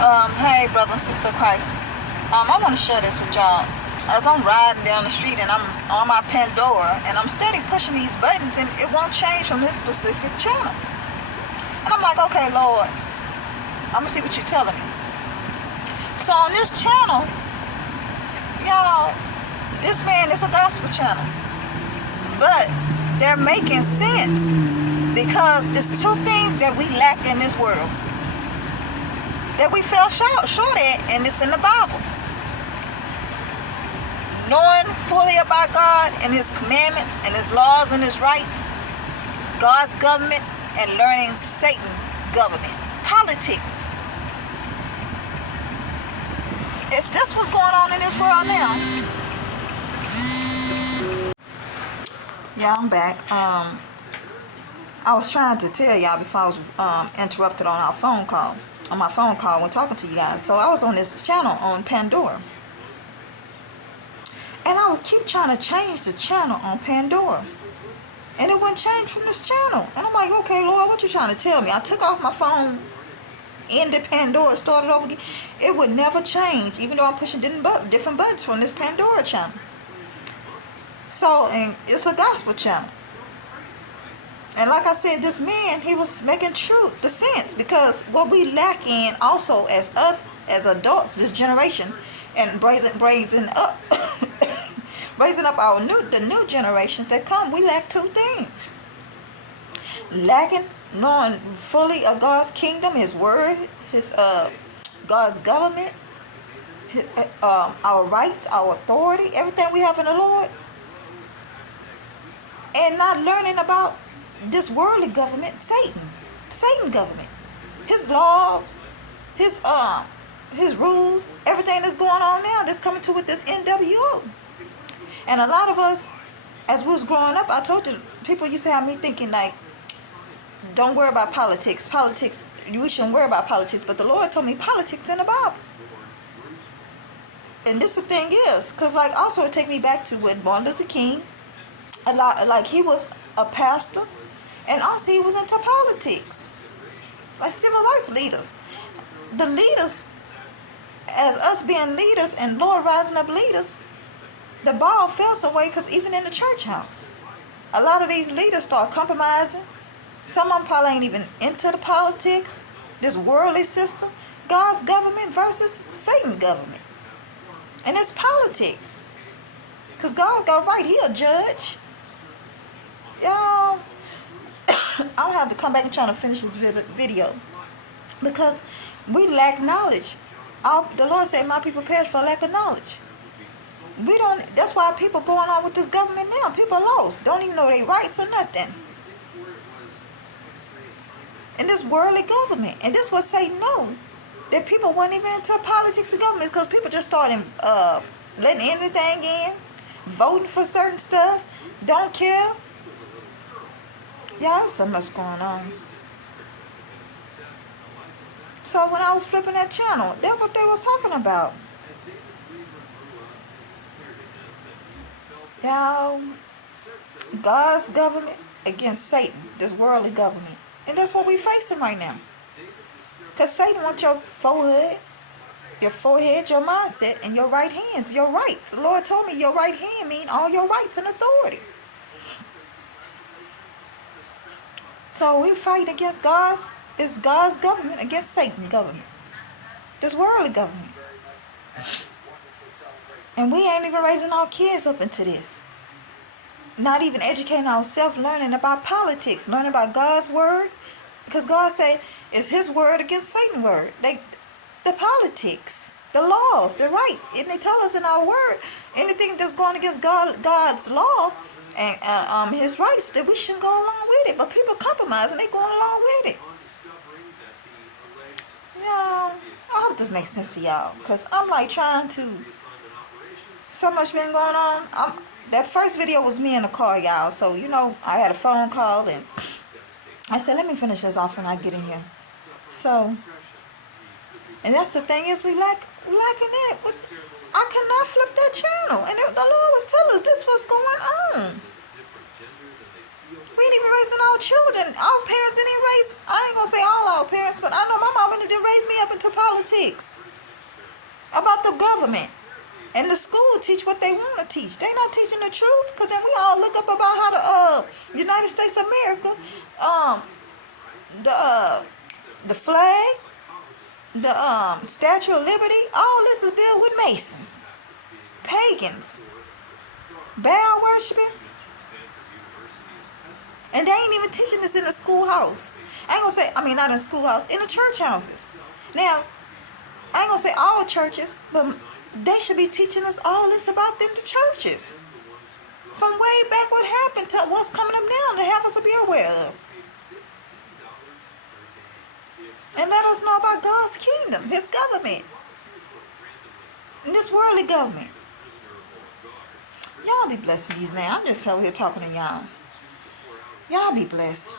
Hey, brother and sister Christ. I want to share this with y'all. As I'm riding down the street and I'm on my Pandora and I'm steady pushing these buttons and it won't change from this specific channel. And I'm like, okay, Lord, I'm going to see what you're telling me. So on this channel, y'all, this man is a gospel channel. But they're making sense because it's two things that we lack in this world that we fell short at, and it's in the Bible. Knowing fully about God and His commandments and His laws and His rights, God's government, and learning Satan's government. Politics. Is this what's going on in this world now? Yeah, I'm back. I was trying to tell y'all before I was interrupted on my phone call when talking to you guys. So I was on this channel on Pandora. And I was keep trying to change the channel on Pandora. And it wouldn't change from this channel. And I'm like, okay, Lord, what you trying to tell me? I took off my phone, ended Pandora, started over again. It would never change, even though I'm pushing different buttons from this Pandora channel. So, and it's a gospel channel. And like I said, this man, he was making the sense, because what we lack in also as us, as adults, this generation, and raising up the new generations that come, we lack two things. Lacking knowing fully of God's kingdom, His word, His God's government, our rights, our authority, everything we have in the Lord, and not learning about this worldly government, Satan government, his laws, his rules, everything that's going on now that's coming to with this NWO. And a lot of us, as we was growing up, I told you, people used to have me thinking like, don't worry about politics, we shouldn't worry about politics, but the Lord told me politics in the Bible. And this the thing is, because like also it take me back to with Martin Luther King, a lot, like he was a pastor, and also he was into politics, like civil rights leaders. The leaders, as us being leaders and Lord rising up leaders, the ball fell some way, because even in the church house, a lot of these leaders start compromising. Some of them probably ain't even into the politics, this worldly system, God's government versus Satan's government. And it's politics. Because God's got right, He a judge. Y'all, I'll have to come back and try to finish this video, because we lack knowledge. The Lord said, my people perish for lack of knowledge. That's why people going on with this government now. People lost. Don't even know their rights or nothing. And this worldly government. And this was Satan know. That people weren't even into politics and government, because people just started letting anything in. Voting for certain stuff. Don't care. Y'all, so much going on. So when I was flipping that channel, that's what they was talking about. Y'all, God's government against Satan, this worldly government. And that's what we facing right now. Because Satan wants your forehead, your mindset, and your right hands, your rights. The Lord told me your right hand mean all your rights and authority. So we fight against God's government against Satan's government. This worldly government. And we ain't even raising our kids up into this. Not even educating ourselves, learning about politics, learning about God's word. Because God said it's His word against Satan's word. The politics, the laws, the rights. And they tell us in our word, anything that's going against God's law and His rights, that we shouldn't go along with it. But people compromise and they going along with it. I hope this makes sense to y'all. Because I'm like trying to... So much been going on. That first video was me in the car, y'all. So, I had a phone call and I said, let me finish this off when I get in here. So, and that's the thing is we lacking that. I cannot flip that channel. And the Lord was telling us this was going on. We ain't even raising our children. Our parents didn't even raise, I ain't gonna say all our parents, but I know my mama didn't raise me up into politics. About the government. And the school teach what they want to teach. They not teaching the truth. Because then we all look up about how the United States of America, the flag, the Statue of Liberty, all this is built with Masons. Pagans. Baal worshiping. And they ain't even teaching this in the schoolhouse. I ain't gonna say, not in the schoolhouse, in the church houses. Now, I ain't gonna say all churches, but they should be teaching us all this about them, the churches. From way back what happened to what's coming up now to have us to be aware of. And let us know about God's kingdom, his government. And this worldly government. Y'all be blessed these now. I'm just over here talking to y'all. Y'all be blessed.